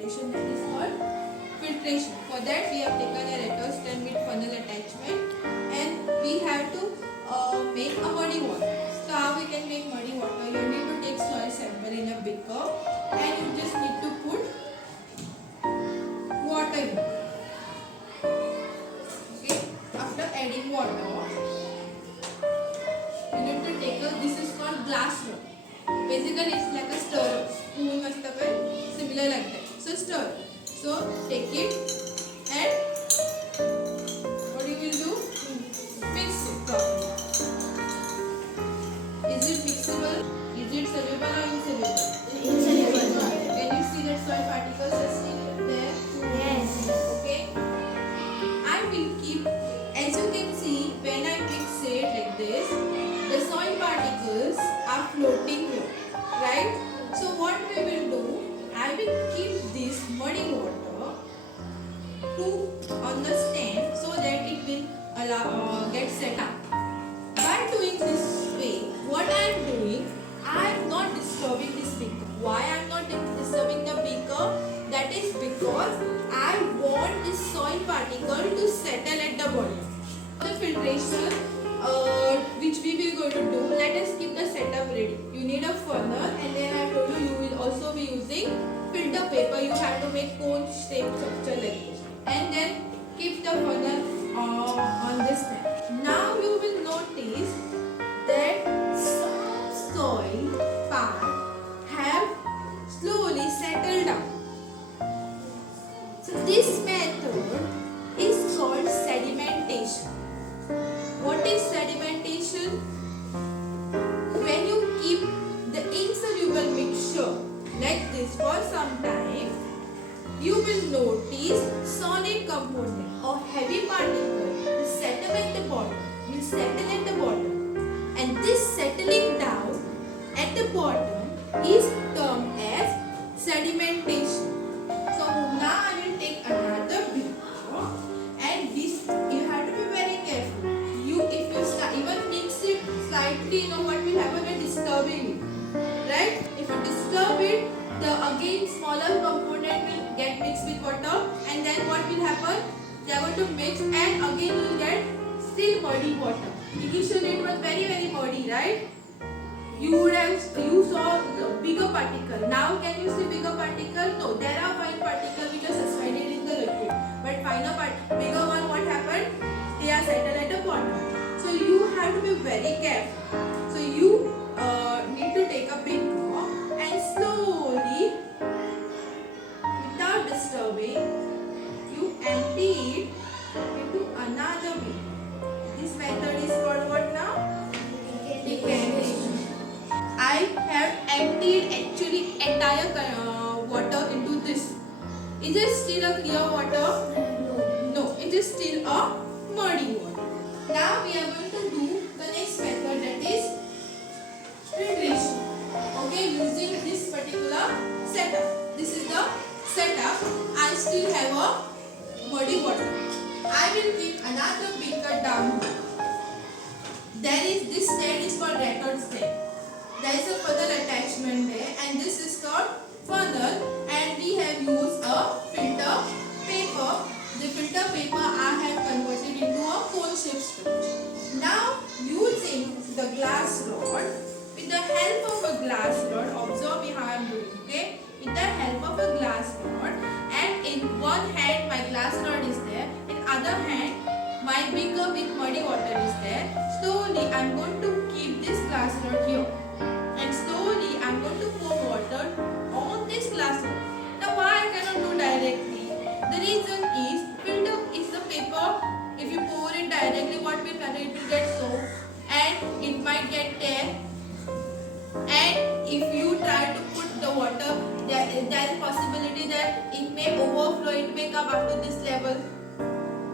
operation that is called filtration. For that we have taken a retro stem with funnel attachment and we have to make a muddy water. So how we can make muddy water? You need to take soil sample in a beaker and you just need to put water in. Okay, after adding water, you need to take this is called glass rod. Basically it's like a stirrer, spoon must have been similar like that. So stir. So take it and what you will do? Mix it properly. Is it mixable? Is it soluble or insoluble? Insoluble. Can you see that soil particles are still there? Yes. Okay. I will keep, as you can see, when I mix it like this, the soil particles are floating here, right? So what we will do, I will keep this muddy water on the stand so that it will get set up. By doing this way, what I am doing, I am not disturbing this beaker. Why I am not disturbing the beaker? That is because I want this soil particle to settle at the bottom. The filtration which we will going to do, let us keep the setup ready. You need a funnel and then I told you will also be using filter paper. You have to make cone shape structure like this and then keep the funnel on this stand. Now you will notice that some soil part have slowly settled down. So this method is called sedimentation. What is sedimentation? When you keep the insoluble mixture like this for some time, you will notice solid component or heavy particle will settle at the bottom. And this settling down at the bottom is termed as sedimentation. So now I will take another beaker and this you have to be very careful. If you even mix it slightly, you know what will happen when disturbing it, right? If you disturb it, the again smaller component will get mixed with water and then what will happen? They are going to mix and again you will get still muddy water. Initially it was very muddy, right? You saw the bigger particle. Now can you see bigger particle? No, there are fine particles which are suspended in the liquid. But bigger one, what happened? They are settled at the bottom. So you have to be very careful. So you need to take a beaker and slowly, without disturbing, you empty it into another beaker. This method is called what now? Decantation. I have emptied actually entire water into this. Is it still a clear water? No, it is still a muddy water. Now we are going to do the next method, that is filtration. Okay, using this particular setup. This is the setup. I still have a muddy water. I will keep another beaker down here. This stand is called record stand. There is a funnel attachment there and this is called funnel and we have used a filter paper. The filter paper I have converted into a cone shape structure. Now using the glass rod, with the help of a glass rod, observe me how I am doing, okay? With the help of a glass rod and in one hand my glass rod is there, in other hand my beaker with muddy water is there. Slowly I am going to keep this glass rod here and slowly I am going to pour water on this glass rod. Now why I cannot do directly? The reason is filter is the paper. If you pour it directly, what will happen? It will get soaked and it might get tear. And if you try to put the water, there is possibility that it may overflow, it may come up to this level.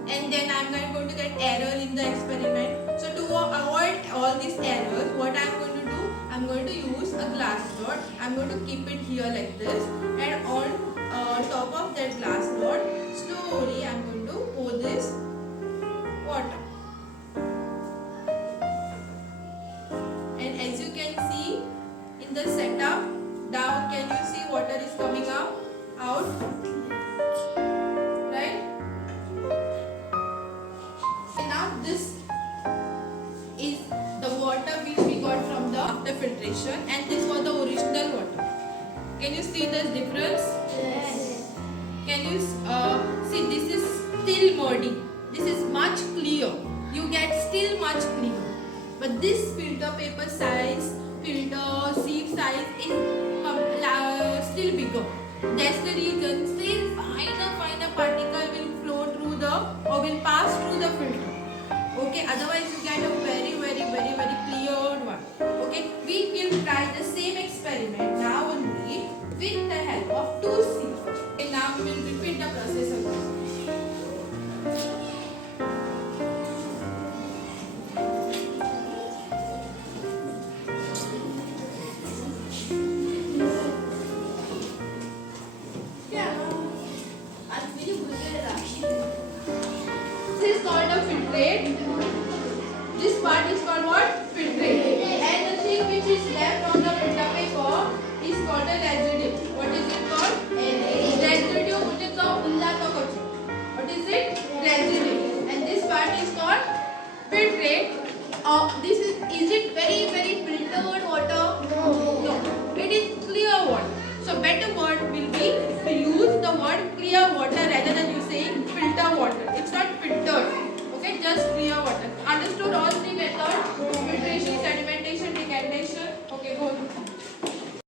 And then I am going to get error in the experiment. So to avoid all these errors, what I am going to do, I am going to use a glass rod. I am going to keep it here like this and on top of that glass rod, slowly I am going to pour this water. And as you can see in the setup, down can you see water is coming out? filtration, and this was the original water. Can you see the difference? Yes. Can you see this is still muddy. This is much clear. You get still much clear. But this filter paper size, filter sieve size is still bigger. That's the reason still finer particle will flow through the or will pass through the filter. Okay, otherwise you get a very clear one. Okay, we will try the same experiment now only with the help of two sieves. Okay, now we will repeat the process again. This is called a filtrate. This part is called what? Filtrate. And the thing which is left on the filter paper is called a residue. What is it called? Residue. What is it? Residue. And this part is called filtrate. This is it very filtered water? No. It is clear water. So better word will be to use the word clear water rather than you saying filter water. It's not filtered. Okay, just clear water. Understood all three methods? Filtration, sedimentation, decantation. Okay, go.